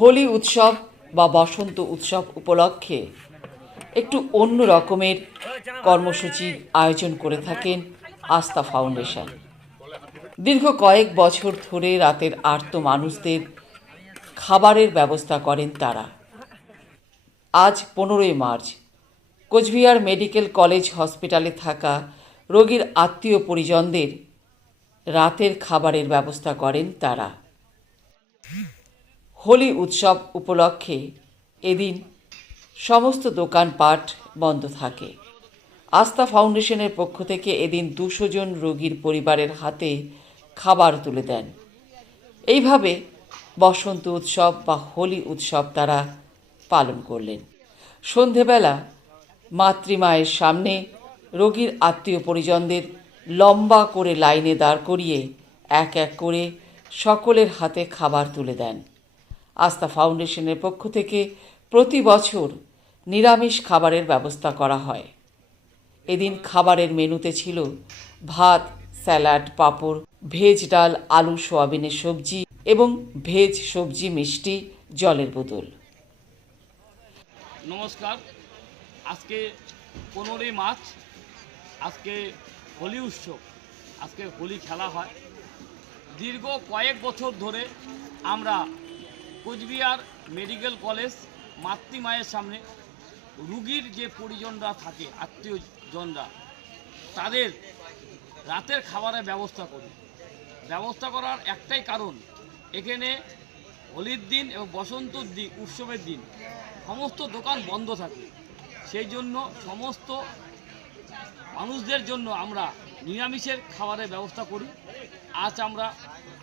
হোলি উৎসব বা বসন্ত উৎসব উপলক্ষে একটু অন্য রকমের কর্মসূচির আয়োজন করে থাকেন আস্থা ফাউন্ডেশন। দীর্ঘ কয়েক বছর ধরে রাতের আর্ত মানুষদের খাবারের ব্যবস্থা করেন তারা। আজ 15ই মার্চ কোচবিহার মেডিকেল কলেজ হসপিটালে থাকা রোগীর আত্মীয় পরিজনদের রাতের খাবারের ব্যবস্থা করেন তারা। হোলি উৎসব উপলক্ষে এদিন সমস্ত দোকানপাট বন্ধ থাকে। আস্থা ফাউন্ডেশনের পক্ষ থেকে এদিন 200 জন রোগীর পরিবারের হাতে খাবার তুলে দেন। এইভাবে বসন্ত উৎসব বা হোলি উৎসব তারা পালন করলেন। সন্ধেবেলা মাতৃমায়ের সামনে রোগীর আত্মীয় পরিজনদের লম্বা করে লাইনে দাঁড় করিয়ে এক এক করে সকলের হাতে খাবার তুলে দেন। আস্থা ফাউন্ডেশনের পক্ষ থেকে প্রতি বছর নিরামিষ খাবারের ব্যবস্থা করা হয়। এদিন খাবারের মেনুতে ছিল ভাত, স্যালাড, পাঁপড়, ভেজ ডাল, আলু সোয়াবিনের সবজি এবং ভেজ সবজি, মিষ্টি, জলের বোতল। নমস্কার, আজকে 15ই মার্চ, আজকে হোলি উৎসব, আজকে হোলি খেলা হয়। দীর্ঘ কয়েক বছর ধরে আমরা কোচবিহার মেডিকেল কলেজ মাতৃমায়ের সামনে রুগীর যে পরিজনরা থাকে, আত্মীয়জনরা, তাদের রাতের খাবারের ব্যবস্থা করি। ব্যবস্থা করার একটাই কারণ, এখানে হোলির দিন এবং বসন্ত উৎসবের দিন সমস্ত দোকান বন্ধ থাকে। সেই জন্য সমস্ত মানুষদের জন্য আমরা নিরামিষের খাবারের ব্যবস্থা করি। আজ আমরা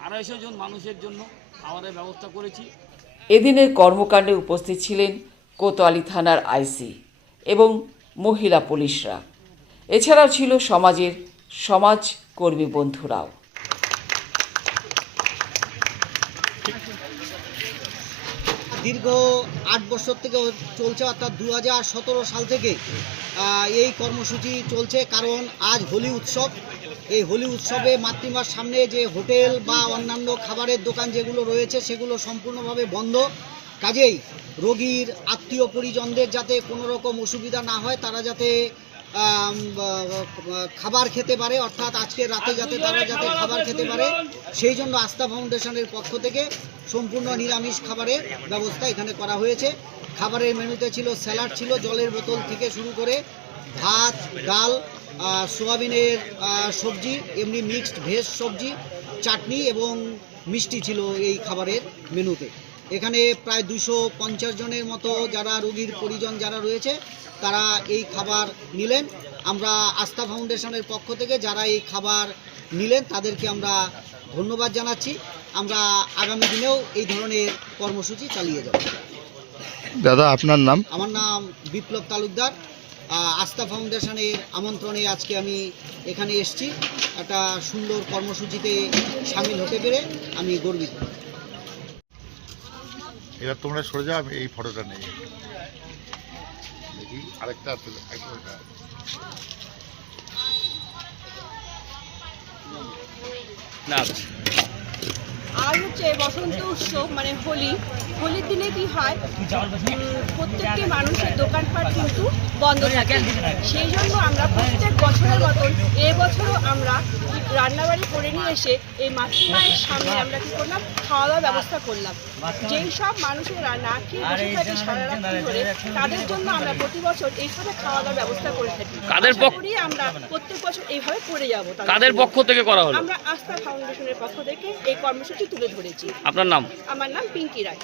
250 জন মানুষের জন্য খাবারের ব্যবস্থা করেছি। এদিনের কর্মকাণ্ডে উপস্থিত ছিলেন কোতোয়ালি থানার আইসি এবং মহিলা পুলিশরা। এছাড়াও ছিল সমাজের সমাজকর্মী বন্ধুরাও। দীর্ঘ 8 বছর থেকে চলছে, অর্থাৎ 2017 সাল থেকে এই কর্মসূচি চলছে। কারণ আজ হোলি উৎসব। এই হোলি উৎসবে মাতৃমার সামনে যে হোটেল বা অন্যান্য খাবারের দোকান যেগুলো রয়েছে সেগুলো সম্পূর্ণভাবে বন্ধ। কাজেই রোগীর আত্মীয় পরিজনদের যাতে কোনো রকম অসুবিধা না হয়, তারা যাতে খাবার খেতে পারে, অর্থাৎ আজকে রাতে যাতে তারা খাবার খেতে পারে, সেই জন্য আস্থা ফাউন্ডেশনের পক্ষ থেকে সম্পূর্ণ নিরামিষ খাবারের ব্যবস্থা এখানে করা হয়েছে। খাবারের মেনুতে ছিল স্যালাড, ছিল জলের বোতল থেকে শুরু করে ভাত, ডাল, সোয়াবিনের সবজি, এমনি মিক্সড ভেজ সবজি, চাটনি এবং মিষ্টি ছিল এই খাবারের মেনুতে। এখানে প্রায় 250 জনের মতো যারা রোগীর পরিজন যারা রয়েছে তারা এই খাবার নিলেন। আমরা আস্থা ফাউন্ডেশনের পক্ষ থেকে যারা এই খাবার নিলেন তাদেরকে আমরা ধন্যবাদ জানাচ্ছি। আমরা আগামী দিনেও এই ধরনের কর্মসূচি চালিয়ে যাব। দাদা, আপনার নাম? আমার নাম বিপ্লব তালুকদার। আস্থা ফাউন্ডেশনের আমন্ত্রণে আজকে আমি এখানে এসেছি। একটা সুন্দর কর্মসূচিতে সামিল হতে পেরে আমি গর্বিত। এবার তোমরা সরে যাও, আমি এই ফটোটা নেই। দেখি আরেকটা আছে, আর হচ্ছে বসন্ত উৎসব মানে হোলির দিনে কি হয়, প্রত্যেকটি মানুষের দোকানপাট কিন্তু বন্ধ থাকে। সেই জন্য আমরা প্রত্যেক বছরের মতন এবছরও আমরা রান্নাবাড়ি করে নিয়ে এসে এই মাতৃমায়ের সামনে আমরা কি করলাম, খাওয়া দাওয়ার ব্যবস্থা করলাম। যেই সব মানুষেরা না খেয়ে বসে থাকে সারা রাত্রি ধরে, তাদের জন্য আমরা প্রতি বছর এইভাবে খাওয়া দাওয়ার ব্যবস্থা করে থাকি। আমরা প্রত্যেক বছর এইভাবে করে যাবো। কাদের পক্ষ থেকে করা হলো? আমরা আস্থা ফাউন্ডেশনের পক্ষ থেকে এই কর্মসূচি তুলে ধরেছি। আপনার নাম? আমার নাম পিঙ্কি রায়।